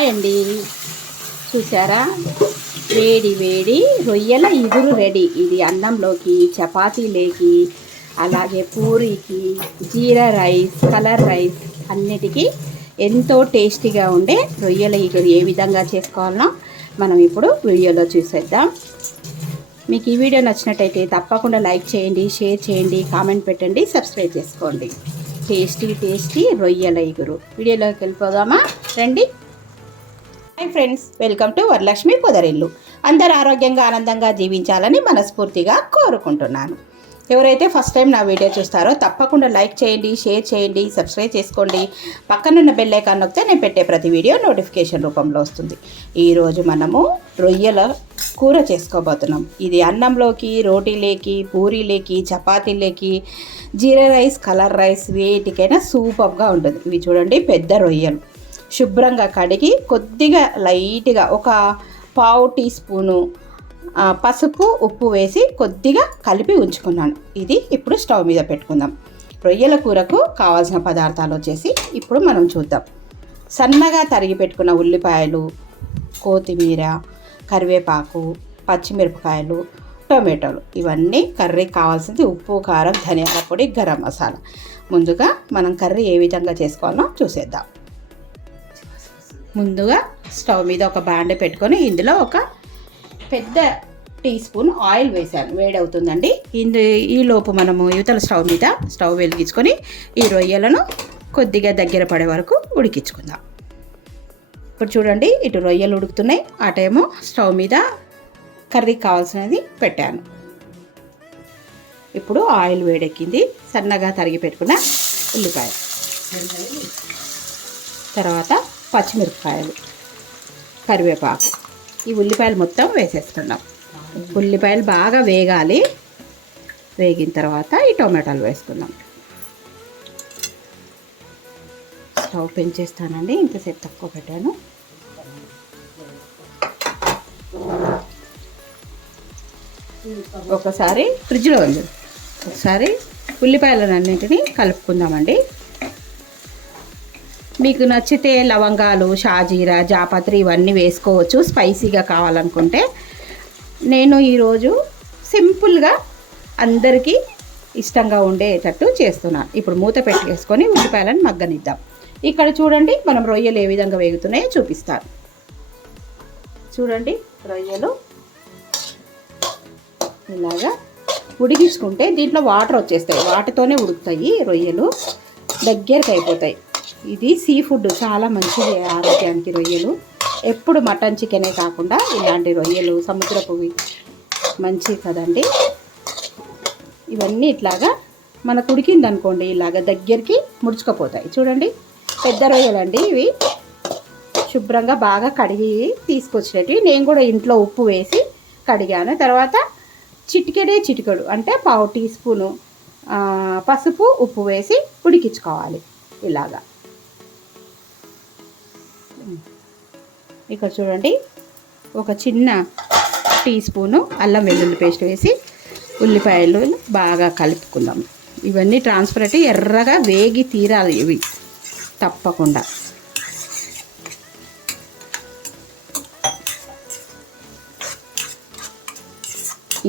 Hi అండి, చూసారా? వేడి వేడి రొయ్యల ఇగురు రెడీ. ఇది అన్నంలోకి, చపాతీలేకి, అలాగే పూరీకి, జీరా రైస్, కలర్ రైస్ అన్నిటికీ ఎంతో టేస్టీగా ఉండే రొయ్యల ఇగురు ఏ విధంగా చేసుకోవాలనో మనం ఇప్పుడు వీడియోలో చూసేద్దాం. మీకు ఈ వీడియో నచ్చినట్టయితే తప్పకుండా లైక్ చేయండి, షేర్ చేయండి, కామెంట్ పెట్టండి, సబ్స్క్రైబ్ చేసుకోండి. టేస్టీ రొయ్యల ఇగురు వీడియోలోకి వెళ్ళిపోదామా? రండి. Hi friends, welcome to Varalakshmi Podarillu. అందరు ఆరోగ్యంగా ఆనందంగా జీవించాలని మనస్ఫూర్తిగా కోరుకుంటున్నాను. ఎవరైతే ఫస్ట్ టైం నా వీడియో చూస్తారో తప్పకుండా లైక్ చేయండి, షేర్ చేయండి, సబ్స్క్రైబ్ చేసుకోండి. పక్కనున్న బెల్ ఐకాన్ నొక్కితే నేను పెట్టే ప్రతి వీడియో నోటిఫికేషన్ రూపంలో వస్తుంది. ఈరోజు మనము రొయ్యల కూర చేసుకోబోతున్నాం. ఇది అన్నంలోకి, రోటీలేకి, పూరీలేకి, చపాతీలేకి, జీరా రైస్, కలర్ రైస్ వేటికైనా సూపర్గా ఉంటుంది. ఇవి చూడండి, పెద్ద రొయ్యలు శుభ్రంగా కడిగి కొద్దిగా లైట్గా ఒక పావు టీ స్పూను పసుపు, ఉప్పు వేసి కొద్దిగా కలిపి ఉంచుకున్నాను. ఇది ఇప్పుడు స్టవ్ మీద పెట్టుకుందాం. రొయ్యల కూరకు కావాల్సిన పదార్థాలు వచ్చేసి ఇప్పుడు మనం చూద్దాం. సన్నగా తరిగి పెట్టుకున్న ఉల్లిపాయలు, కొత్తిమీర, కరివేపాకు, పచ్చిమిరపకాయలు, టొమాటోలు, ఇవన్నీ కర్రీకి కావాల్సింది. ఉప్పు, కారం, ధనియాల పొడి, గరం మసాలా. ముందుగా మనం కర్రీ ఏ విధంగా చేసుకోవాలో చూసేద్దాం. ముందుగా స్టవ్ మీద ఒక బాండె పెట్టుకొని ఇందులో ఒక పెద్ద టీ స్పూన్ ఆయిల్ వేసాను. వేడవుతుందండి. ఈ లోపు మనము యువతల స్టవ్ మీద స్టవ్ వెలిగించుకొని ఈ రొయ్యలను కొద్దిగా దగ్గర పడే వరకు ఉడికించుకుందాం. ఇప్పుడు చూడండి, ఇటు రొయ్యలు ఉడుకుతున్నాయి, అటేమో స్టవ్ మీద కర్రీకి కావాల్సినది పెట్టాను. ఇప్పుడు ఆయిల్ వేడెక్కింది. సన్నగా తరిగి పెట్టుకున్న ఉల్లిపాయ, తర్వాత పచ్చిమిరపకాయలు, కరివేపాకు, ఈ ఉల్లిపాయలు మొత్తం వేసేస్తున్నాం. ఉల్లిపాయలు బాగా వేగాలి. వేగిన తర్వాత ఈ టొమాటోలు వేసుకుందాం. స్టవ్ పెంచేస్తానండి, ఇంతసేపు తక్కువ పెట్టాను. ఒకసారి ఫ్రిడ్జ్లో ఉంది, ఒకసారి ఉల్లిపాయలన్నింటినీ కలుపుకుందామండి. మీకు నచ్చితే లవంగాలు, షాజీరా, జాపత్రి ఇవన్నీ వేసుకోవచ్చు స్పైసీగా కావాలనుకుంటే. నేను ఈరోజు సింపుల్గా అందరికీ ఇష్టంగా ఉండేటట్టు చేస్తున్నాను. ఇప్పుడు మూత పెట్టేసుకొని ఉల్లిపాయలను మగ్గనిద్దాం. ఇక్కడ చూడండి, మనం రొయ్యలు ఏ విధంగా వేగుతున్నాయో చూపిస్తాను. చూడండి, రొయ్యలు ఇలాగా ఉడికించుకుంటే దీంట్లో వాటర్ వచ్చేస్తాయి. వాటితోనే ఉడుకుతాయి రొయ్యలు, దగ్గరికి అయిపోతాయి. ఇది సీ ఫుడ్, చాలా మంచిది ఆరోగ్యానికి రొయ్యలు. ఎప్పుడు మటన్, చికెనే కాకుండా ఇలాంటి రొయ్యలు సముద్రపువి మంచివి కదండి. ఇవన్నీ ఇట్లాగా మనకు ఉడికిందనుకోండి, ఇలాగ దగ్గరికి ముడుచుకుపోతాయి. చూడండి, పెద్ద రొయ్యలండి ఇవి. శుభ్రంగా బాగా కడిగి తీసుకొచ్చినట్టు నేను కూడా ఇంట్లో ఉప్పు వేసి కడిగాను. తర్వాత చిటికెడు అంటే పావు టీ స్పూను పసుపు, ఉప్పు వేసి ఉడికించుకోవాలి ఇలాగా. ఇక్కడ చూడండి, ఒక చిన్న టీ స్పూను అల్లం వెల్లుల్లి పేస్ట్ వేసి ఉల్లిపాయలు బాగా కలుపుకుందాం. ఇవన్నీ ట్రాన్స్పరెంట్ ఎర్రగా వేగి తీరాలి ఇవి తప్పకుండా.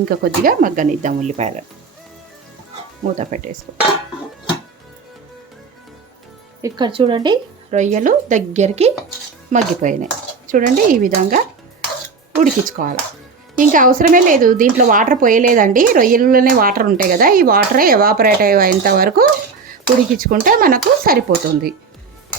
ఇంకా కొద్దిగా మగ్గనిద్దాం ఉల్లిపాయలను. మూత పెట్టేసుకో. ఇక్కడ చూడండి, రొయ్యలు దగ్గరికి మగ్గిపోయినాయి. చూడండి, ఈ విధంగా ఉడికించుకోవాలి. ఇంకా అవసరమే లేదు, దీంట్లో వాటర్ పోయలేదండి. రొయ్యలలోనే వాటర్ ఉంటాయి కదా, ఈ వాటరే ఎవాపరేట్ అయ్యేంత వరకు ఉడికించుకుంటే మనకు సరిపోతుంది.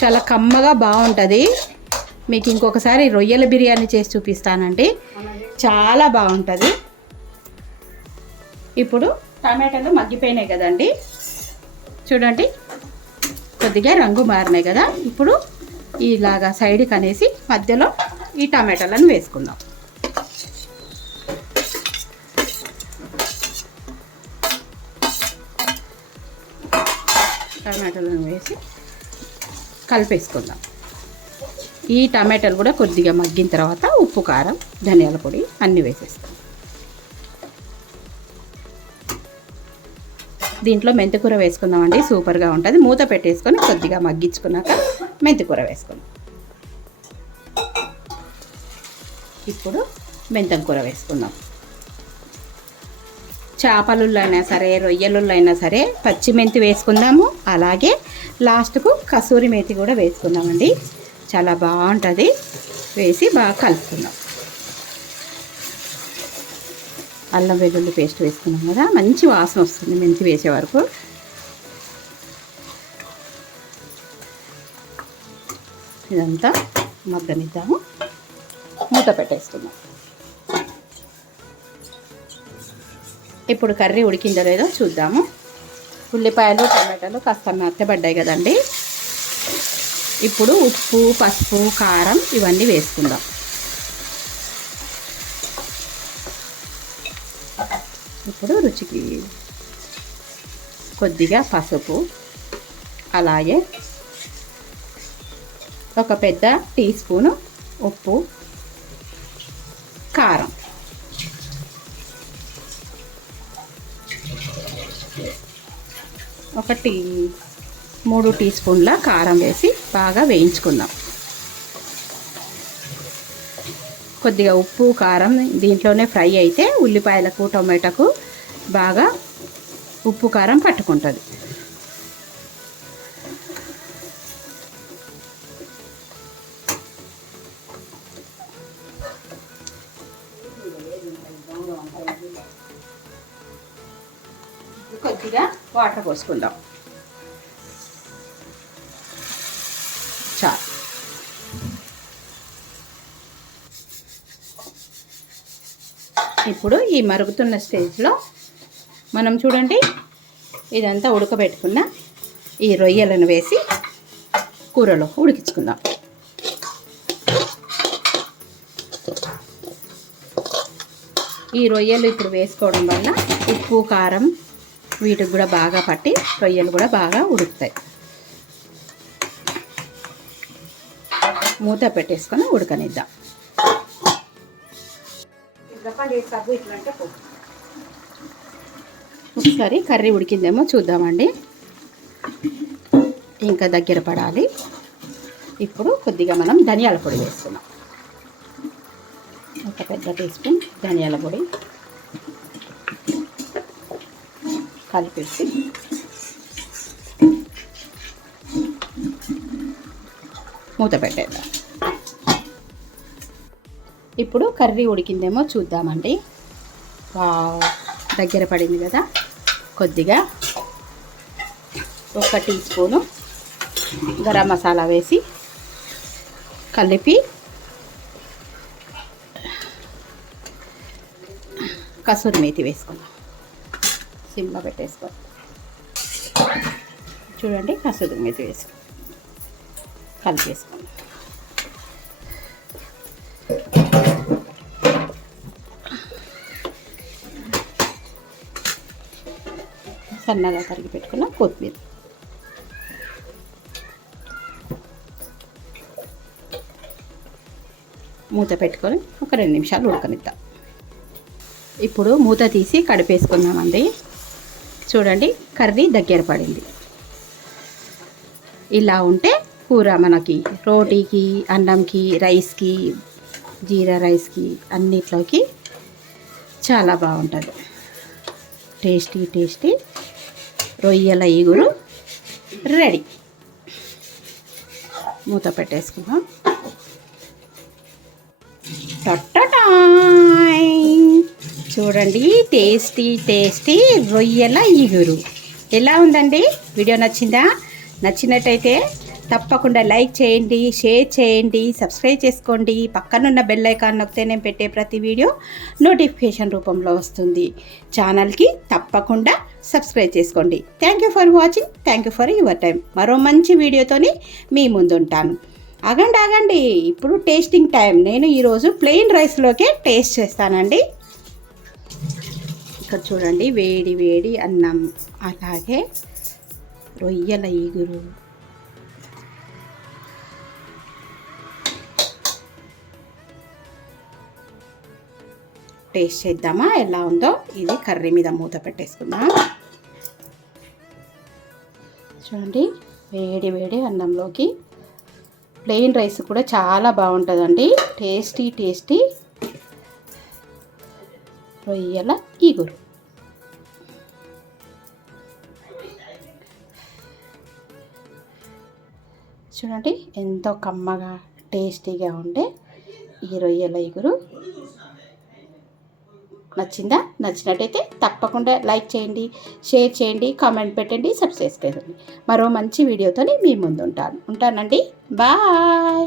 చాలా కమ్మగా బాగుంటుంది. మీకు ఇంకొకసారి రొయ్యల బిర్యానీ చేసి చూపిస్తానండి, చాలా బాగుంటుంది. ఇప్పుడు టమాటాలు మగ్గిపోయినాయి కదండి. చూడండి, కొద్దిగా రంగు మారినాయి కదా. ఇప్పుడు ఇలాగా సైడ్కి అనేసి మధ్యలో ఈ టమాటాలను వేసుకుందాం. టమాటాలను వేసి కలిపేసుకుందాం. ఈ టమాటాలు కూడా కొద్దిగా మగ్గిన తర్వాత ఉప్పు, కారం, ధనియాల పొడి అన్నీ వేసేస్తాం. దీంట్లో మెంతికూర వేసుకుందామండి, సూపర్గా ఉంటుంది. మూత పెట్టేసుకొని కొద్దిగా మగ్గించుకున్నాక మెంతికూర వేసుకుందాం. ఇప్పుడు మెంతం కూర వేసుకుందాం. చేపలుల్లో అయినా సరే, రొయ్యలుల్లో అయినా సరే పచ్చిమెంతి వేసుకుందాము. అలాగే లాస్ట్కు కసూరి మేతి కూడా వేసుకుందామండి. చాలా బాగుంటుంది. వేసి బాగా కలుపుకుందాం. అల్లం వెల్లుల్లి పేస్ట్ వేసుకున్నాం కదా, మంచి వాసన వస్తుంది మెంతి వేసే వరకు. ఇదంతా మగ్గనిద్దాము. మూత పెట్టేసుకుందాం. ఇప్పుడు కర్రీ ఉడికిందో లేదో చూద్దాము. ఉల్లిపాయలు టమాటాలు కాస్త మెత్తబడ్డాయి కదండి. ఇప్పుడు ఉప్పు, పసుపు, కారం ఇవన్నీ వేసుకుందాం. ఇప్పుడు రుచికి కొద్దిగా పసుపు, అలాగే ఒక పెద్ద టీ స్పూను ఉప్పు, కారం, ఒక 3 టీ స్పూన్ల కారం వేసి బాగా వేయించుకుందాం. కొద్దిగా ఉప్పు, కారం దీంట్లోనే ఫ్రై అయితే ఉల్లిపాయలకు, టొమాటోకు బాగా ఉప్పు, కారం పట్టుకుంటుంది. కొద్దిగా వాటర్ పోసుకుందాం. చాలు. ఇప్పుడు ఈ మరుగుతున్న స్టేజ్లో మనం చూడండి, ఇదంతా ఉడకబెట్టుకున్న ఈ రొయ్యలను వేసి కూరలో ఉడికించుకుందాం. ఈ రొయ్యలు ఇప్పుడు వేసుకోవడం వల్ల ఉప్పు, కారం వీటికి కూడా బాగా పట్టి రొయ్యలు కూడా బాగా ఉడుకుతాయి. మూత పెట్టేసుకొని ఉడకనిద్దాం. ఒకసారి కర్రీ ఉడికిందేమో చూద్దామండి. ఇంకా దగ్గర పడాలి. ఇప్పుడు కొద్దిగా మనం ధనియాల పొడి వేసుకున్నాం. ఒక పెద్ద టీ స్పూన్ ధనియాల పొడి కలిపేసి మూత పెట్టేద్దాం. ఇప్పుడు కర్రీ ఉడికిందేమో చూద్దామండి. దగ్గర పడింది కదా. కొద్దిగా ఒక టీ స్పూను గరం మసాలా వేసి కలిపి కసూరి మేతి వేసుకుందాం. సిమ్లో పెట్టేసుకోండి. చూడండి, కసూరి మేతి వేసి కలిపేసుకోండి. సన్నగా తరిగి పెట్టుకున్న కొత్తిమీర, మూత పెట్టుకొని ఒక 2 నిమిషాలు ఉడకనిద్దాం. ఇప్పుడు మూత తీసి కడిపేసుకుందామండి. చూడండి, కర్రీ దగ్గర పడింది. ఇలా ఉంటే కూర మనకి రోటీకి, అన్నంకి, రైస్కి, జీరా రైస్కి అన్నిట్లోకి చాలా బాగుంటుంది. టేస్టీ టేస్టీ రొయ్యల ఇగురు రెడీ. మూత పెట్టేసుకుందాం. చూడండి, టేస్టీ టేస్టీ రొయ్యల ఇగురు ఎలా ఉందండి? వీడియో నచ్చిందా? నచ్చినట్టయితే తప్పకుండా లైక్ చేయండి, షేర్ చేయండి, సబ్స్క్రైబ్ చేసుకోండి. పక్కనున్న బెల్ ఐకాన్ నొక్కితే నేను పెట్టే ప్రతి వీడియో నోటిఫికేషన్ రూపంలో వస్తుంది. ఛానల్కి తప్పకుండా సబ్స్క్రైబ్ చేసుకోండి. Thank you for watching. Thank you for your time. మరో మంచి వీడియోతోని మీ ముందుంటాను. ఆగండి, ఇప్పుడు టేస్టింగ్ టైం. నేను ఈరోజు ప్లెయిన్ రైస్లోకే టేస్ట్ చేస్తానండి. ఇక్కడ చూడండి, వేడి వేడి అన్నం, అలాగే రొయ్యల ఇగురు, టేస్ట్ చేద్దామా ఎలా ఉందో? ఇది కర్రీ మీద మూత పెట్టేసుకుందాం. చూడండి, వేడి వేడి అన్నంలోకి ప్లెయిన్ రైస్ కూడా చాలా బాగుంటుందండి. టేస్టీ టేస్టీ రొయ్యల ఇగురు. చూడండి ఎంతో కమ్మగా టేస్టీగా ఉండే ఈ రొయ్యల ఇగురు. నచ్చిందా? నచ్చినట్టయితే తప్పకుండా లైక్ చేయండి, షేర్ చేయండి, కామెంట్ పెట్టండి, సబ్స్క్రైబ్ చేయండి. మరో మంచి వీడియోతో మీ ముందు ఉంటానండి. బాయ్.